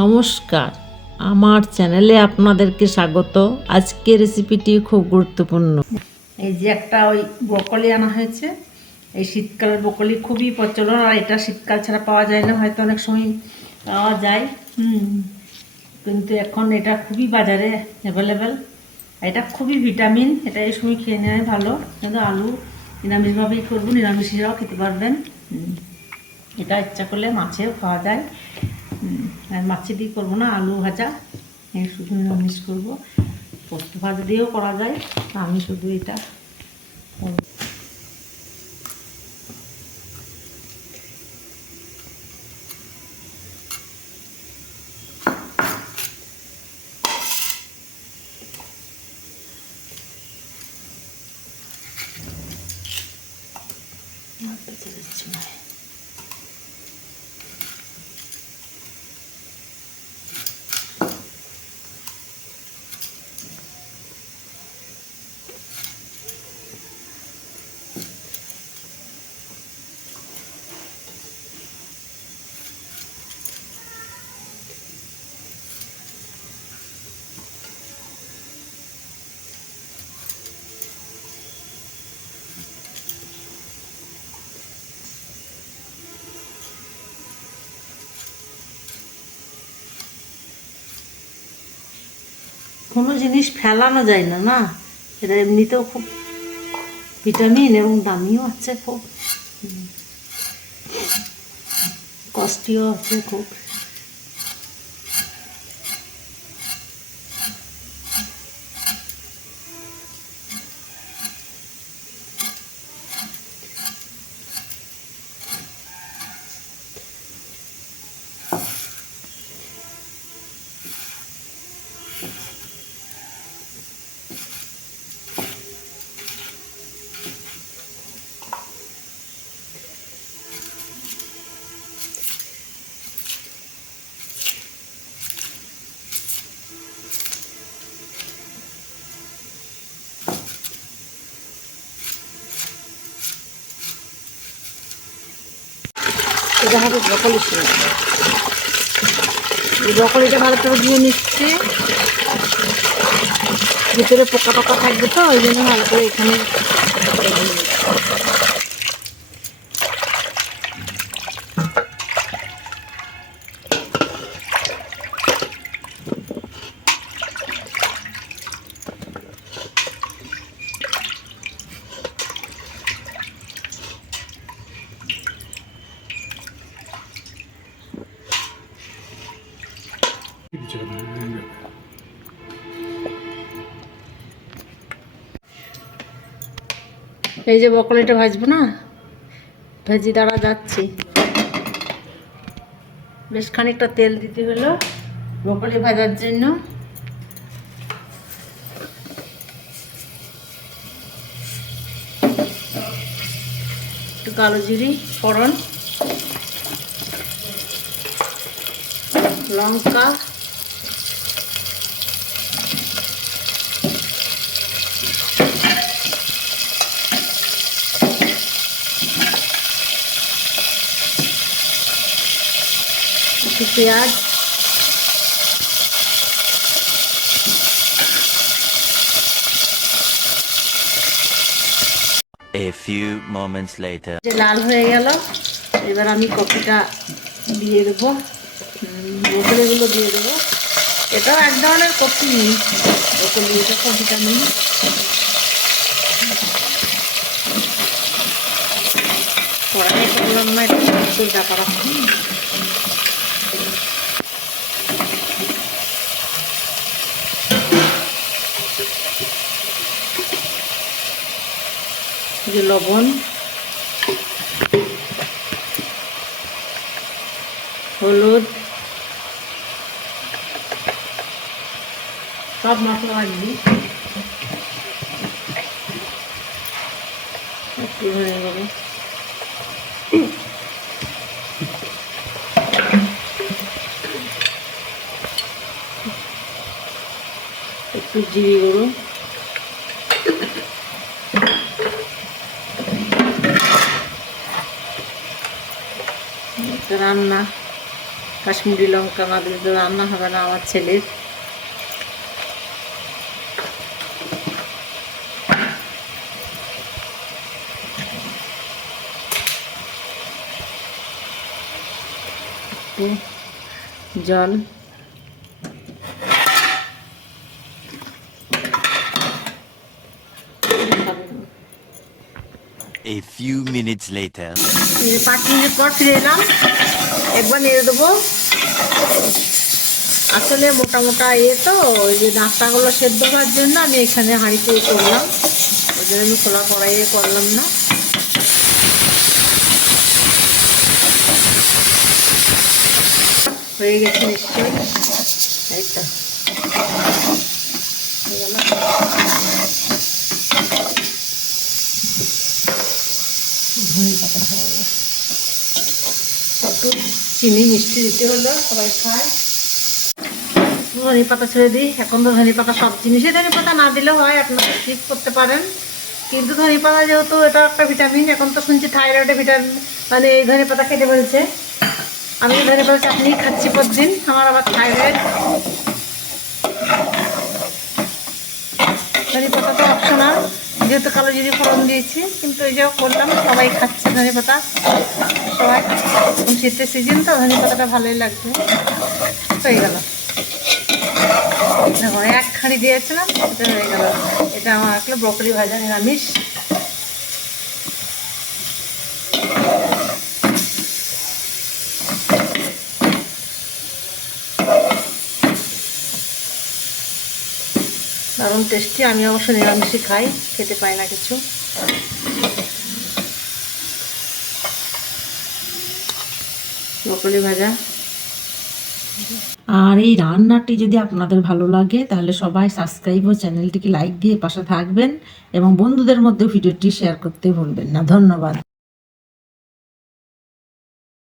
নমস্কার। আমার চ্যানেলে আপনাদেরকে স্বাগত। আজকের রেসিপিটি খুব গুরুত্বপূর্ণ। এই যে একটা ওই ব্রকলি আনা হয়েছে, এই শীতকালের ব্রকলি খুবই প্রচলন, আর এটা শীতকাল ছাড়া পাওয়া যায় না, হয়তো অনেক সময় পাওয়া যায়। হুম, কিন্তু এখন এটা খুবই বাজারে অ্যাভেলেবেল এটা খুবই ভিটামিন এটা এই সময় খেয়ে নেওয়াই ভালো। কিন্তু আলু নিরামিষভাবেই করব, নিরামিষেরাও খেতে পারবেন। এটা ইচ্ছা করলে মাছেও খাওয়া যায়। আর মাছে দিয়ে করব না, আলু ভাজা। শুধু নিরামিষ করব। পোস্ত ভাজা দিয়েও করা যায় আমি শুধু এটা। আর পেতে দিচ্ছি কোনো জিনিস ফেলানো যায় না না এটা এমনিতেও খুব ভিটামিন এবং দামিও আছে খুব হুম। কস্টিও আছে খুব এটা হবে ব্রকলি সিদ্ধ ব্রকলিটা ভালো করে ধুয়ে নিচ্ছি। ভিতরে পোকা পোকা থাকবে তো, ওই জন্য ভালো করে এখানে এই যে বকলিটা ভাজবো না? ভেজি দ্বারা যাচ্ছি। বেশ খানিকটা তেল দিতে হলো বকলি ভাজার জন্য। একটু কালো জিরি, ফোড়ন, লঙ্কা একটু পেঁয়াজ A few moments later. লাল হয়ে গেল এবার আমি কফিটা দিয়ে দেবো। বোতলেগুলো দিয়ে দেবো। এটাও এক ধরনের কফি। বোতল এটা কফিটা নেই। কড়াই করলাম না এটা ডাকা রাখুন যে লবণ। হলুদ। সব মশলা আসবি একটু হয়ে গেল একটু জিরে গুঁড়ো। রান্না কাশ্মীরি লঙ্কা না দিলে তো রান্না হবে না আমার ছেলের। জল। A few minutes later. পাঁচ মিনিট পর ফিরে এলাম। একবার নেড়ে দেবো। আসলে মোটা ইয়ে তো, ওই যে ডাঁটাগুলো সেদ্ধ করার জন্য আমি এখানে হাঁড়িতে করলাম। ওই জন্য আমি খোলা কড়াইয়ে করলাম না। হয়ে গেছে নিশ্চয়ই। এই তো হয়ে গেল ধনে পাতা গেল। একটু চিনি, মিষ্টি দিতে হলো, সবাই খায়। ধনে পাতা ছেড়ে দিই। এখন তো ধনে পাতা সব জিনিসে ধনে পাতা না দিলেও হয়, আপনারা স্কিপ করতে পারেন। কিন্তু ধনে পাতা যেহেতু এটা একটা ভিটামিন এখন তো শুনছি থাইরয়েডের ভিটামিন মানে এই ধনে পাতা খেতে বলছে। আমি ধনে পাতা চাটনি খাচ্ছি প্রতিদিন, আমার আবার থাইরয়েড ধনে পাতা তো অপশনাল যেহেতু কালো জিরি ফোড়ন দিয়েছি, কিন্তু এই যে করলাম, সবাই খাচ্ছে ধনে পাতা, সবাই। শীতের সিজন তো ধনে পাতাটা ভালোই লাগছে হয়ে গেল। দেখো, এক খাঁড়ি দিয়েছিলাম, সেটা হয়ে গেল। এটা আমার ব্রকলি ভাজা নিরামিষ। দারুণ টেস্টি আমি অবশ্য নিরামিষই খাই, খেতে পাই না কিছু। ব্রকলি ভাজা। আর এই রান্নাটি যদি আপনাদের ভালো লাগে, তাহলে সবাই সাবস্ক্রাইব ও চ্যানেলটিকে লাইক দিয়ে পাশে থাকবেন এবং বন্ধুদের মধ্যে ভিডিওটি শেয়ার করতে ভুলবেন না। ধন্যবাদ।